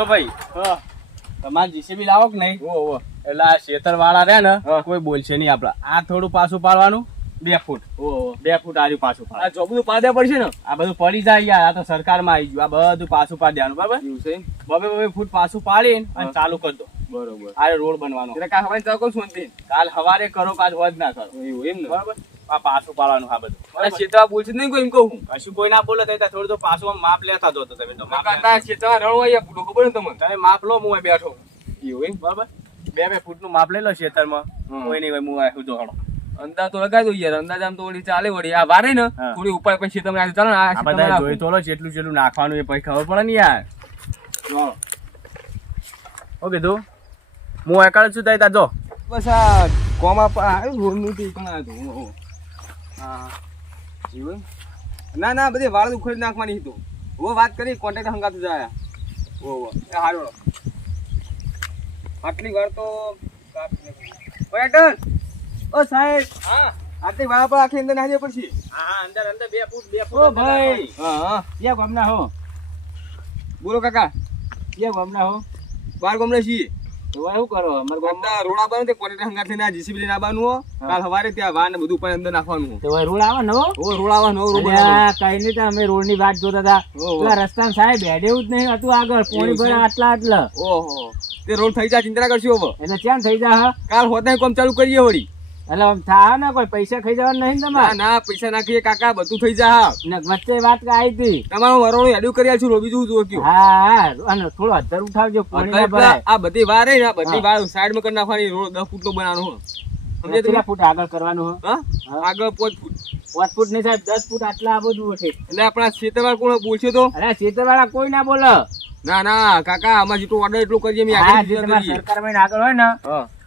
જો ભાઈ તમારે જીસીબી લાવો કે નહીં એટલે આ શેતર વાળા રહ્યા ને કોઈ બોલશે નહીં આપડા. આ થોડું પાછું પાડવાનું 2 ફૂટ 2 ફૂટ આજુ પાછું પાડ. આ જોબું પાડે પડશે ને, આ બધું પડી જાય યાર. આ તો સરકારમાં આવી ગયું. આ બધું પાછું પાડી દેવાનું બરાબર. 2 ફૂટ પાછું પાડીને અને ચાલુ કરી દો. બરોબર. આ રોડ બનવાનો. એટલે કાલ હવારે ચાલો શાંતિ. કાલ સવારે કરો કાલ હોજ ના કરો એવું એમ ને, બરાબર. આ પાછું પાડવાનું આ બધું. આ શેતવા બોલશે નહીં કોઈ, એમ કહું કશું કોઈ ના બોલે તો થોડું તો પાછું આમ માપ લેતા જો. તો તમે તો માપ કાકા શેતવા રણવાઈ પૂરો ખબર ને તમને. તમે માપ લો, હું અહીં બેઠો એવું એમ, બરાબર. 2 ફૂટ નું માપ લઈ લો ખેતરમાં. કોઈ નહીં હોય, હું આખું જોડો અંદાજ તો લગાવી દો યાર. અંદાજ આમ તો વળી ચાલે વળી. આ વારે ને થોડી ઉપર પછી તમે ચાલો ને. આ બધા જોઈ તો લો જેટલું જેટલું નાખવાનું એ પછી ખબર પડે ને યાર. ઓકે કીધું હું એકડ છું ત્યાં જો. બસ આ કોમા રોડ નું પણ આ તો હા એવું ના ના બધી વાળ ઉખડી નાખવાની હતું. ઓ વાત કરી કોન્ટેક્ટ હંગાત જાય. ઓ એ હારો આટલી વાર તો ઓ સાહેબ હા આટલી વાર પર આખી અંદર નાખી પછી. હા અંદર અંદર 2 ફૂટ 2 ફૂટ. ઓ ભાઈ હા ક્યાં ગામના હો? બોલો કાકા. ક્યાં ગામના હો? બાર ગામના છીએ. તો શું કરો અમાર ગામમાં? રોડ આવવાનું તે કોન્ટેક્ટ હંગાત લઈને આ જીસીબી લઈને આવવાનું હો. કાલ સવારે ત્યાં વાન ને બધું ઉપર અંદર નાખવાનું. તો રોડ આવે નવો? ઓ રોડ આવવાનો રોડ કઈ નહીં તો અમે રોડ ની વાત જોતા હતા. પેલા રસ્તા સાહેબ હેડેવું જ નહીં હતું આગળ. પોણી ભરા આટલા ઓહો તે રોડ થઈ જાય ચિંતા કરશો હવે. એટલે ક્યાં થઈ જા? કાલ હોતા કામ ચાલુ કરીએ વળી. એટલે આમ થા ને કોઈ પૈસા ખાઈ જવાનું નહીં તમારે? ના પૈસા નાખીએ કાકા બધું થઈ જાય. ને વચ્ચે વાત આવી હતી તમારું વરોણું હેડ્યું કરી આલ્યું છું. બીજું જો કયો. હા અને થોડું અધર ઉઠાવજો. પોણી ના ભરાય. આ બધી વાર હે ને બધી વાર સાઈડ માં કરી નાખવાની. રોડ 10 ફૂટ નો બનાવવાનો. સમજે કેટલા ફૂટ આગળ કરવાનું? હા આગળ 5 ફૂટ. 5 ફૂટ નહીં સાહેબ 10 ફૂટ આટલા આ બધું છે. એટલે આપણા ખેતરવાળ કોણ બોલશે તો? અરે ખેતરવાળા કોઈ ના બોલે. ના કાકા આમાં જેટલું ઓર્ડર એટલું કરીએ. સરકારમાં આગળ હોય ને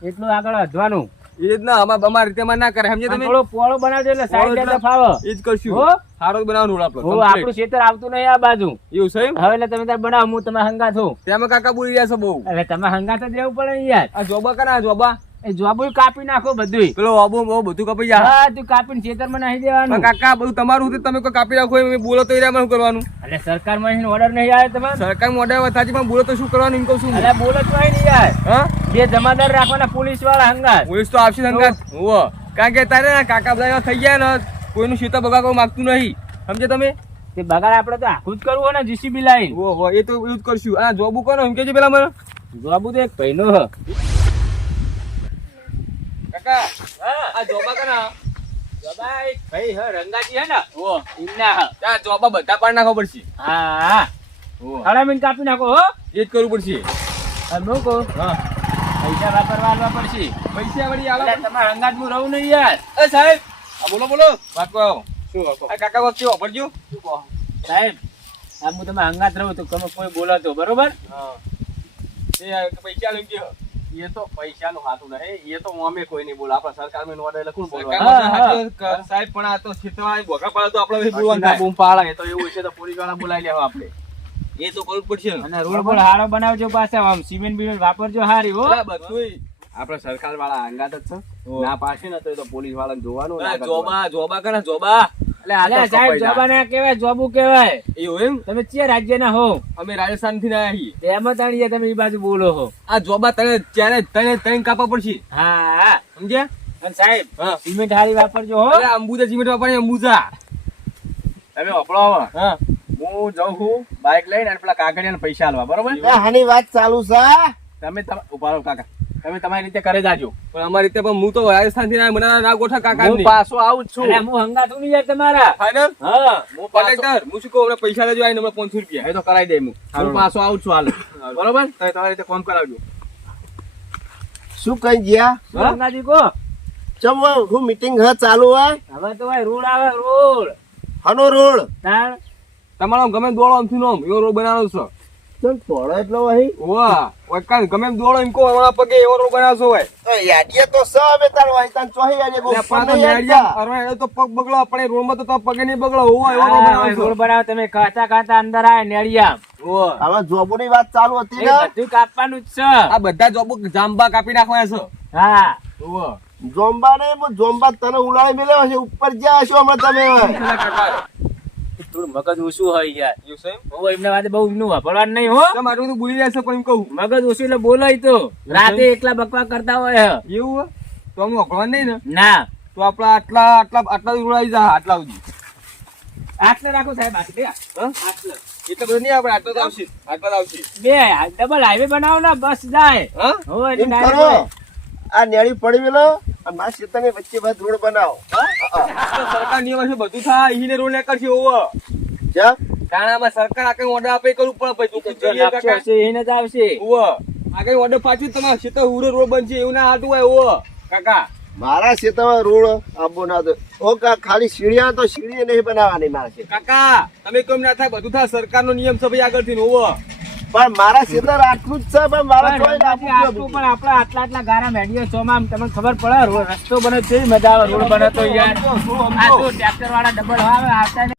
એટલું આગળ વધવાનું. એ જ ના અમારી રીતે ના કરે. સમજે તમે? થોડો પોળો બનાવજો એટલે સાઈડ લેતા ફાવો. એ જ કરશું. સારો જ બનાવવાનું રોડ આપણો. આપણું ખેતર આવતું નહીં આ બાજુ. એવું છે હવે એટલે તમે તાર બનાવો. હું તમે હંગાત હો. તેમાં કાકા બોલી રહ્યા છો બહુ. એટલે તમે હંગાત જ રહેવું પડે ને યાર. આ જોબા કરા જોબા એ જોબુ કાપી નાખો બધું. પેલો આબુ બધું કાપી જાય. હા તું કાપીને ખેતરમાં નાખી દેવાનું. કાકા બધું તમારું છે. તમે કોઈ કાપી રાખો એમ બોલો તો શું કરવાનું? એટલે સરકારમાં ઓર્ડર નહીં આવે તમારે? સરકારમાં ઓર્ડર વતાજી પણ બોલો તો શું કરવાનું એમ કહું છું. એટલે બોલો તો નહીં યાર. હા બે જમાદાર રાખવાના પોલીસ વાળા હંગાત. પોલીસ તો આવશે હંગાત. હોવો કારણ કે તારે કાકા બધા થઈ ગયા ને કોઈનું શીતા બગાડવા માંગતું નહીં. સમજે તમે? તે બગાડ આપણે તો આખું જ કરવું હોય ને જીસીબી લાઈન. ઓહો એ તો એવું જ કરશું. આ જોબુ કરો એમ કેજો પેલા મને. જોબુ તો એક ભાઈનો હ. કાકા આ જોબા કના જોબા એક ભાઈ હ રંગાજી હે ને ઓ ઇન્ના હ. ત્યાં જોબા બધા પાડ નાખવા પડશે. હા હળા મીન કાપી નાખો હો. એ જ કરવું પડશે. અને હું કહું પૈસા વાપરવા પડશે. પૈસા વળી આલો. તમારે હંગાત હું રહું નહીં યાર. એ સાહેબ બોલો વાત કહો. શું કહો? આ કાકા વખતે વાપરજો. શું કહો સાહેબ? આ હું તમે હંગાત રહું તો તમે કોઈ બોલો તો બરોબર. હા એ પૈસા લઈ ગયો. એ તો પૈસાનું હાથું નહીં. એ તો અમે કોઈ નહીં બોલે. આપણા સરકારમાં ઓર્ડર લખું સાહેબ પણ આ તો ખેતરમાં ભોગા પાડે તો આપણે બોલવાનું બૂમ પાડે. તો એવું છે તો પોલીસ વાળા બોલાવી લેવા આપણે. એ તો કરવું પડશે. અને રોડ પર હારો બનાવજો પાછા. આમ સિમેન્ટ બિમેન્ટ વાપરજો હારી હો. બધું આપડે સરકાર વાળા અંગાત જ છે. ના પાશે ને તો પોલીસ વાળાને જોવાનું. જોબા કરે જોબા. એટલે સાહેબ જોબા ના કેવાય જોબુ કેવાય. એવું એમ? તમે કયા રાજ્યના હો? અમે રાજસ્થાન થી આવ્યા છીએ. એમાં તાણીએ તમે એ બાજુ બોલો હો. આ જોબા તને ત્યારે તને કાપવા પડશે. હા સમજ્યા? અને સાહેબ સિમેન્ટ હારી વાપરજો હો. અંબુજા સિમેન્ટ વાપરીએ. અંબુજા તમે વપરો. હા હું જાઉં છું બાઇક લઈને અને પેલા કાગળિયાને પૈસા આલવા. બરોબર? આની વાત ચાલુ છે. તમે ઉભા રહો કાકા. તમે તમારી રીતે કરે જાજો. પણ અમારી રીતે પણ હું તો રાજસ્થાન થી મને ના ગોઠા કાકા. હું પાછો આવું જ છું. હું હંગાતું નહીં યાર તમારા. ફાઈનલ? હા હું કલેક્ટર હું શું કહું પૈસા લેજો આવીને 500 રૂપિયા. એ તો કરાવી દે. હું પાછો આવું છું હાલ. બરોબર? તમે તમારી રીતે ફોન કરાવજો. શું કઈ ગયા હંગાજી કો ચમ હું મીટિંગ હ ચાલુ હોય. હવે તો ભાઈ રોડ આવે રોડ. હનો રોડ તમારો ગમે દોડો આમથી નો એવો રોડ બનાવવાનો છે. ચમ થોડો એટલો વહી વાહ ઓય ગમે દોડો એમ કો અમારા પગે એવો રોડ બનાવશો હોય. યાડીએ તો સ હવે તાર વહી તાન ચોહી આને ગો અરે તો પગ બગડો આપણે રોડ માં તો પગે નહીં બગડો હોય એવો રોડ બનાવશો. રોડ બનાવ તમે ખાતા ખાતા અંદર આય નેડિયા. હવે જોબુની વાત ચાલુ હતી ને બધું કાપવાનું જ છે. આ બધા જોબુ જાંબા કાપી નાખવાના છે. હા જોંબા ને જોંબા તને ઉલાળી મેલ્યો છે ઉપર જ્યાં છો હમણાં તમે થોડું મગજ ઓછું હોય યાર. એવું છે એમ? હું એમને વાતે બહુ એમનું વાપરવાનું નહીં હો. કેમ આટલું બધું બોલી રહ્યા છો પણ એમ કહું મગજ ઓછું એટલે બોલાય તો રાતે એકલા બકવા કરતા હોય હ. એવું હોય? તો અમે ઓગળવાનું નહીં ને ના તો આપડા આટલા ઉડાઈ જા આટલા સુધી આટલે રાખો સાહેબ આટલે હા? આટલે એટલે બધું નહીં આપણે આટલા જ આવશે આટલા જ આવશે બે ડબલ હાઈવે બનાવો ને બસ જાય હા હો એટલે એમ direct કરો હોય. આ નેળી પડી વેલો અને મારા ખેતરની વચ્ચે બાદ રોડ બનાવો તો સરકાર નિયમ હશે બધું થાય ઈને રોલ ને કરશે ઓવો જા તાણામાં સરકાર આ કઈ ઓર્ડર આપે એ કરવું પડે ભાઈ તું જોઈએ લાગશે કાકા હશે, એને જ આવશે. ઓવો આ કઈ ઓર્ડર પાછું તમારે ક્ષેત્ર ઉડો રોડ બનશે એવું ના હાટું હોય ઓવો કાકા મારા ખેતરમાં રોડ આંબો ના દો ઓ કા ખાલી સીડિયા તો સીડી નહીં બનાવવાની મારા ખેતર કાકા તમે કેમ ના થાય બધું થાય સરકારનો નિયમ છે ભાઈ આગળથી ઓવો પણ મારા ખેતર આટલું જ છે પણ મારા પણ ચોય રંગાજી આટલું પણ આપણા આટલા ગારા મેડીઓ ચોમામ તમને ખબર પડે રસ્તો બને છે મજા આવે રોડ બને તો યાર આ તો ટ્રેક્ટર વાળા ડબલ આવે આવતા ને.